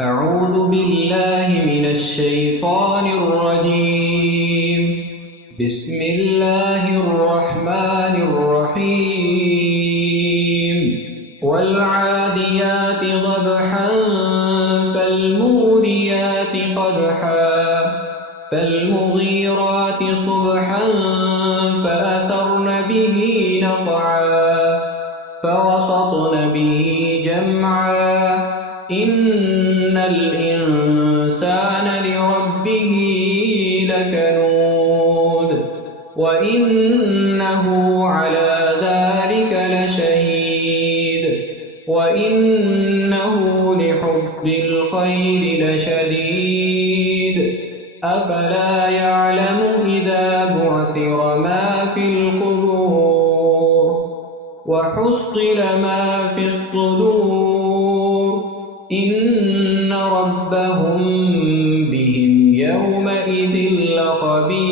أعوذ بالله من الشيطان الرجيم. بسم الله الرحمن الرحيم. والعاديات ضبحا فالموريات قدحا فالمغيرات صبحا فأثرن به نقعا فوسطن به جمعا إن الإنسان لربه لكنود وإنه على ذلك لشهيد وإنه لحب الخير لشديد أفلا يعلم إذا بعثر ما في القبور وحصل ما في الصدور إن ربهم بهم يومئذ لخبير.